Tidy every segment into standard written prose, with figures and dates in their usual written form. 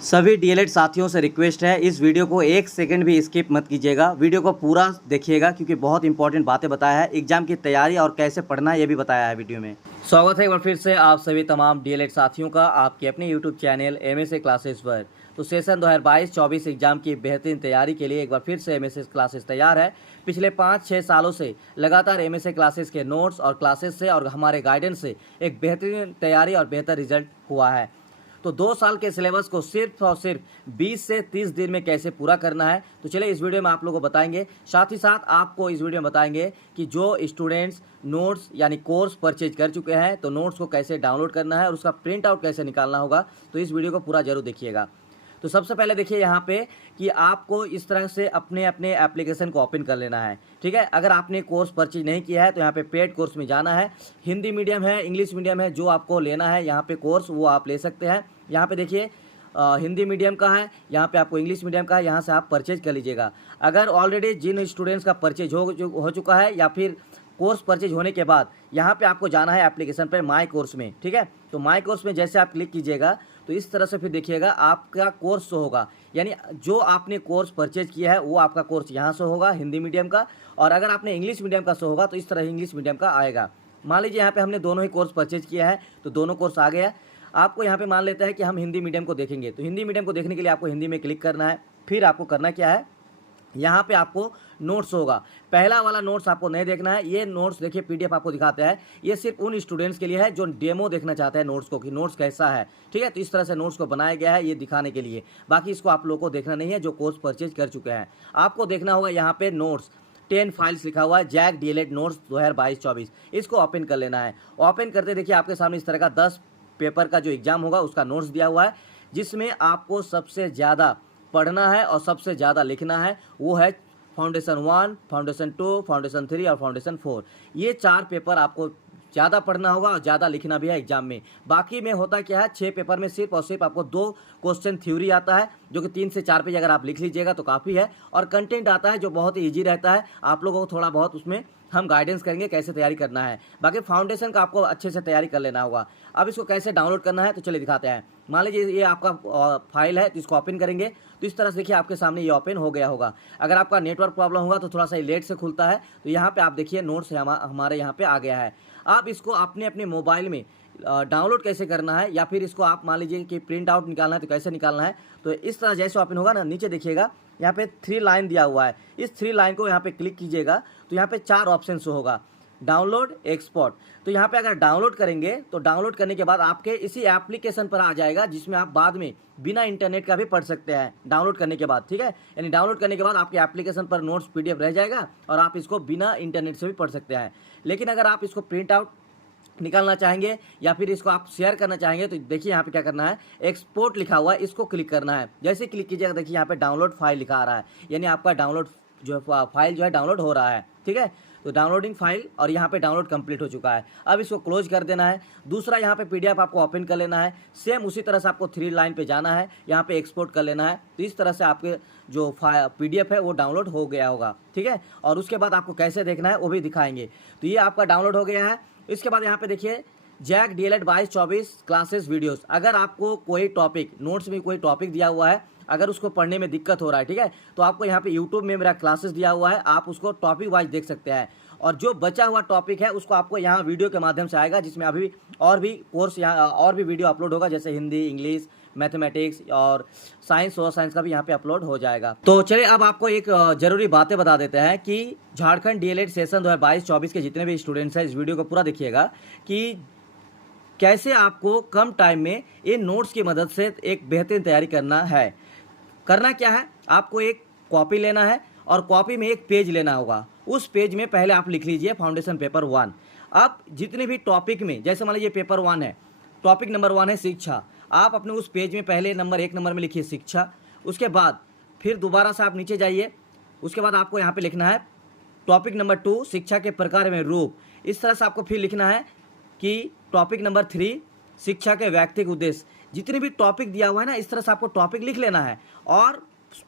सभी डीएलएड साथियों से रिक्वेस्ट है, इस वीडियो को एक सेकंड भी स्किप मत कीजिएगा। वीडियो को पूरा देखिएगा क्योंकि बहुत इंपॉर्टेंट बातें बताया है। एग्जाम की तैयारी और कैसे पढ़ना है ये भी बताया है वीडियो में। स्वागत है एक बार फिर से आप सभी तमाम डीएलएड साथियों का आपके अपने यूट्यूब चैनल एमएसए क्लासेस पर। तो सेशन 2022-24 एग्जाम की बेहतरीन तैयारी के लिए एक बार फिर से एमएसए क्लासेस तैयार है। पिछले 5-6 सालों से लगातार एमएसए क्लासेस के नोट्स और क्लासेस से और हमारे गाइडेंस से एक बेहतरीन तैयारी और बेहतर रिजल्ट हुआ है। तो 2 साल के सिलेबस को सिर्फ और सिर्फ 20 से 30 दिन में कैसे पूरा करना है, तो चलिए इस वीडियो में आप लोगों को बताएंगे। साथ ही साथ आपको इस वीडियो में बताएंगे कि जो स्टूडेंट्स नोट्स यानी कोर्स परचेज कर चुके हैं तो नोट्स को कैसे डाउनलोड करना है और उसका प्रिंट आउट कैसे निकालना होगा। तो इस वीडियो को पूरा जरूर देखिएगा। तो सबसे पहले देखिए यहाँ पे कि आपको इस तरह से अपने अपने एप्लीकेशन को ओपन कर लेना है, ठीक है। अगर आपने कोर्स परचेज नहीं किया है तो यहाँ पे पेड कोर्स में जाना है। हिंदी मीडियम है, इंग्लिश मीडियम है, जो आपको लेना है यहाँ पे कोर्स वो आप ले सकते हैं। यहाँ पे देखिए हिंदी मीडियम का है, यहाँ पे आपको इंग्लिश मीडियम का है, यहाँ से आप परचेज कर लीजिएगा। अगर ऑलरेडी जिन स्टूडेंट्स का परचेज हो चुका है या फिर कोर्स परचेज होने के बाद यहाँ पे आपको जाना है एप्लीकेशन पे माई कोर्स में, ठीक है। तो माई कोर्स में जैसे आप क्लिक कीजिएगा तो इस तरह से फिर देखिएगा आपका कोर्स शो होगा, यानी जो आपने कोर्स परचेज किया है वो आपका कोर्स यहाँ से होगा हिंदी मीडियम का। और अगर आपने इंग्लिश मीडियम का शो होगा तो इस तरह इंग्लिश मीडियम का आएगा। मान लीजिए यहाँ पे हमने दोनों ही कोर्स परचेज किया है तो दोनों कोर्स आ गया। आपको यहाँ पे मान लेते हैं कि हम हिंदी मीडियम को देखेंगे, तो हिंदी मीडियम को देखने के लिए आपको हिंदी में क्लिक करना है। फिर आपको करना क्या है, यहाँ पे आपको नोट्स होगा। पहला वाला नोट्स आपको नहीं देखना है, ये नोट्स देखिए पीडीएफ आपको दिखाते हैं। ये सिर्फ उन स्टूडेंट्स के लिए है जो डेमो देखना चाहते हैं नोट्स को कि नोट्स कैसा है, ठीक है। तो इस तरह से नोट्स को बनाया गया है ये दिखाने के लिए। बाकी इसको आप लोगों को देखना नहीं है जो कोर्स परचेज कर चुके हैं। आपको देखना होगा यहाँ पे नोट्स 10 फाइल्स लिखा हुआ है, जैक डीएलएड नोट्स 2022-24। इसको ओपन कर लेना है। ओपन करते देखिए आपके सामने इस तरह का 10 पेपर का जो एग्जाम होगा उसका नोट्स दिया हुआ है, जिसमें आपको सबसे ज़्यादा पढ़ना है और सबसे ज़्यादा लिखना है। वो है फाउंडेशन 1, फाउंडेशन 2, फाउंडेशन 3 और फाउंडेशन 4। ये 4 पेपर आपको ज़्यादा पढ़ना होगा और ज़्यादा लिखना भी है एग्जाम में। बाकी में होता क्या है, 6 पेपर में सिर्फ और सिर्फ आपको 2 क्वेश्चन थ्योरी आता है जो कि 3 से 4 पेज अगर आप लिख लीजिएगा तो काफ़ी है। और कंटेंट आता है जो बहुत ही ईजी रहता है, आप लोगों को थोड़ा बहुत उसमें हम गाइडेंस करेंगे कैसे तैयारी करना है। बाकी फाउंडेशन का आपको अच्छे से तैयारी कर लेना होगा। अब इसको कैसे डाउनलोड करना है तो चलिए दिखाते हैं। मान लीजिए ये आपका फाइल है तो इसको ओपन करेंगे तो इस तरह से देखिए आपके सामने ये ओपन हो गया होगा। अगर आपका नेटवर्क प्रॉब्लम होगा तो थोड़ा सा लेट से खुलता है। तो यहाँ पे आप देखिए नोट्स हमारे यहाँ पे आ गया है। आप इसको अपने अपने मोबाइल में डाउनलोड कैसे करना है या फिर इसको आप मान लीजिए कि प्रिंट आउट निकालना है तो कैसे निकालना है। तो इस तरह जैसे ओपन होगा ना, नीचे देखिएगा यहाँ पे 3 लाइन दिया हुआ है। इस 3 लाइन को यहाँ पे क्लिक कीजिएगा तो यहाँ पे 4 ऑप्शन होगा, डाउनलोड, एक्सपोर्ट। तो यहाँ पे अगर डाउनलोड करेंगे तो डाउनलोड करने के बाद आपके इसी एप्लीकेशन पर आ जाएगा, जिसमें आप बाद में बिना इंटरनेट का भी पढ़ सकते हैं डाउनलोड करने के बाद, ठीक है। यानी डाउनलोड करने के बाद आपके एप्लीकेशन पर नोट्स पीडीएफ रह जाएगा और आप इसको बिना इंटरनेट से भी पढ़ सकते हैं। लेकिन अगर आप इसको प्रिंट आउट निकालना चाहेंगे या फिर इसको आप शेयर करना चाहेंगे तो देखिए यहाँ पे क्या करना है, एक्सपोर्ट लिखा हुआ है, इसको क्लिक करना है। जैसे क्लिक कीजिएगा देखिए यहाँ पे डाउनलोड फाइल लिखा आ रहा है, यानी आपका डाउनलोड जो फाइल जो है डाउनलोड हो रहा है, ठीक है। तो डाउनलोडिंग फाइल और यहाँ पे डाउनलोड कंप्लीट हो चुका है। अब इसको क्लोज कर देना है। दूसरा यहाँ पे पीडीएफ आपको ओपन कर लेना है। सेम उसी तरह से आपको 3 लाइन पे जाना है, यहाँ पे एक्सपोर्ट कर लेना है। तो इस तरह से आपके जो पीडीएफ है वो डाउनलोड हो गया होगा, ठीक है। और उसके बाद आपको कैसे देखना है वो भी दिखाएंगे। तो ये आपका डाउनलोड हो गया है। इसके बाद यहाँ पे देखिए जैक डीएलएड 22-24 क्लासेस वीडियोस। अगर आपको कोई टॉपिक नोट्स में कोई टॉपिक दिया हुआ है, अगर उसको पढ़ने में दिक्कत हो रहा है, ठीक है, तो आपको यहाँ पे यूट्यूब में मेरा क्लासेस दिया हुआ है, आप उसको टॉपिक वाइज देख सकते हैं। और जो बचा हुआ टॉपिक है उसको आपको यहाँ वीडियो के माध्यम से आएगा, जिसमें अभी और भी कोर्स यहाँ और भी वीडियो अपलोड होगा, जैसे हिंदी, इंग्लिश, मैथमेटिक्स और साइंस और साइंस का भी यहाँ पे अपलोड हो जाएगा। तो चलिए अब आपको एक जरूरी बातें बता देते हैं कि झारखंड डीएलएड सेशन 2022-24 के जितने भी स्टूडेंट्स हैं इस वीडियो को पूरा देखिएगा कि कैसे आपको कम टाइम में इन नोट्स की मदद से एक बेहतरीन तैयारी करना है। करना क्या है, आपको एक कॉपी लेना है और कॉपी में एक पेज लेना होगा। उस पेज में पहले आप लिख लीजिए फाउंडेशन पेपर 1। आप जितने भी टॉपिक में, जैसे मान लीजिए पेपर 1 है, टॉपिक नंबर 1 है शिक्षा, आप अपने उस पेज में पहले नंबर 1 नंबर में लिखिए शिक्षा। उसके बाद फिर दोबारा से आप नीचे जाइए, उसके बाद आपको यहाँ पे लिखना है टॉपिक नंबर 2 शिक्षा के प्रकार में रूप। इस तरह से आपको फिर लिखना है कि टॉपिक नंबर 3 शिक्षा के व्यक्तिगत उद्देश्य। जितने भी टॉपिक दिया हुआ है ना, इस तरह से आपको टॉपिक लिख लेना है और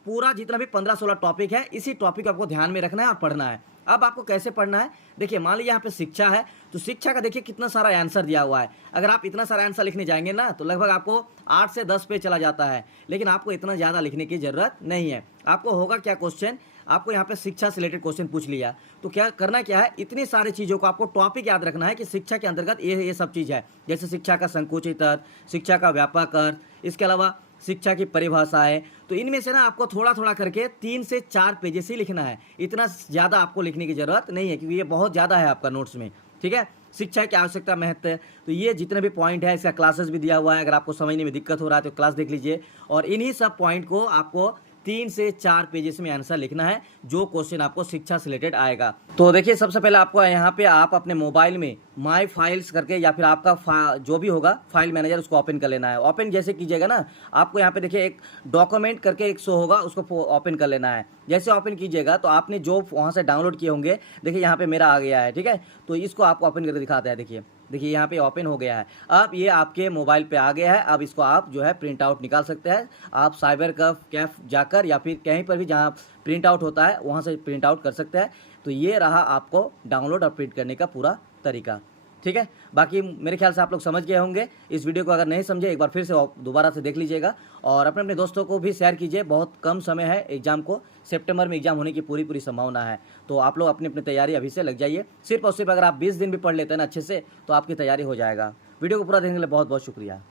पूरा जितना भी 15-16 टॉपिक है, इसी टॉपिक आपको ध्यान में रखना है और पढ़ना है। अब आपको कैसे पढ़ना है, देखिए मान लीजिए यहाँ पे शिक्षा है, तो शिक्षा का देखिए कितना सारा आंसर दिया हुआ है। अगर आप इतना सारा आंसर लिखने जाएंगे ना तो लगभग आपको 8 से 10 पेज चला जाता है, लेकिन आपको इतना ज़्यादा लिखने की ज़रूरत नहीं है। आपको होगा क्या क्वेश्चन, आपको यहाँ पे शिक्षा से रिलेटेड क्वेश्चन पूछ लिया, तो क्या करना क्या है, इतनी सारी चीज़ों को आपको टॉपिक याद रखना है कि शिक्षा के अंतर्गत ये सब चीज़ है। जैसे शिक्षा का संकुचित अर्थ, शिक्षा का व्यापक अर्थ, इसके अलावा शिक्षा की परिभाषा है। तो इनमें से ना आपको थोड़ा थोड़ा करके 3 से 4 पेजेस ही लिखना है, इतना ज़्यादा आपको लिखने की ज़रूरत नहीं है क्योंकि ये बहुत ज़्यादा है आपका नोट्स में। ठीक है, शिक्षा की आवश्यकता महत्व है, तो ये जितने भी पॉइंट है इसका क्लासेस भी दिया हुआ है। अगर आपको समझने में दिक्कत हो रहा है तो क्लास देख लीजिए, और इन्हीं सब पॉइंट को आपको 3 से 4 पेजेस में आंसर लिखना है जो क्वेश्चन आपको शिक्षा से रिलेटेड आएगा। तो देखिए सबसे पहले आपको यहाँ पे आप अपने मोबाइल में माई फाइल्स करके या फिर आपका जो भी होगा फाइल मैनेजर, उसको ओपन कर लेना है। ओपन जैसे कीजिएगा ना, आपको यहाँ पे देखिए एक डॉक्यूमेंट करके एक शो होगा, उसको ओपन कर लेना है। जैसे ओपन कीजिएगा तो आपने जो वहाँ से डाउनलोड किए होंगे, देखिए यहाँ पे मेरा आ गया है। ठीक है, तो इसको आपको ओपन करके दिखाता है। देखिए यहाँ पे ओपन हो गया है। अब ये आपके मोबाइल पे आ गया है। अब इसको आप जो है प्रिंट आउट निकाल सकते हैं। आप साइबर कैफ जाकर या फिर कहीं पर भी जहाँ प्रिंट आउट होता है वहाँ से प्रिंट आउट कर सकते हैं। तो ये रहा आपको डाउनलोड और प्रिंट करने का पूरा तरीका। ठीक है, बाकी मेरे ख्याल से आप लोग समझ गए होंगे। इस वीडियो को अगर नहीं समझे एक बार फिर से दोबारा से देख लीजिएगा, और अपने अपने दोस्तों को भी शेयर कीजिए। बहुत कम समय है एग्जाम को, सितंबर में एग्जाम होने की पूरी संभावना है। तो आप लोग अपनी अपनी तैयारी अभी से लग जाइए। सिर्फ और सिर्फ अगर आप 20 दिन भी पढ़ लेते हैं ना अच्छे से, तो आपकी तैयारी हो जाएगा। वीडियो को पूरा देखने के लिए बहुत बहुत शुक्रिया।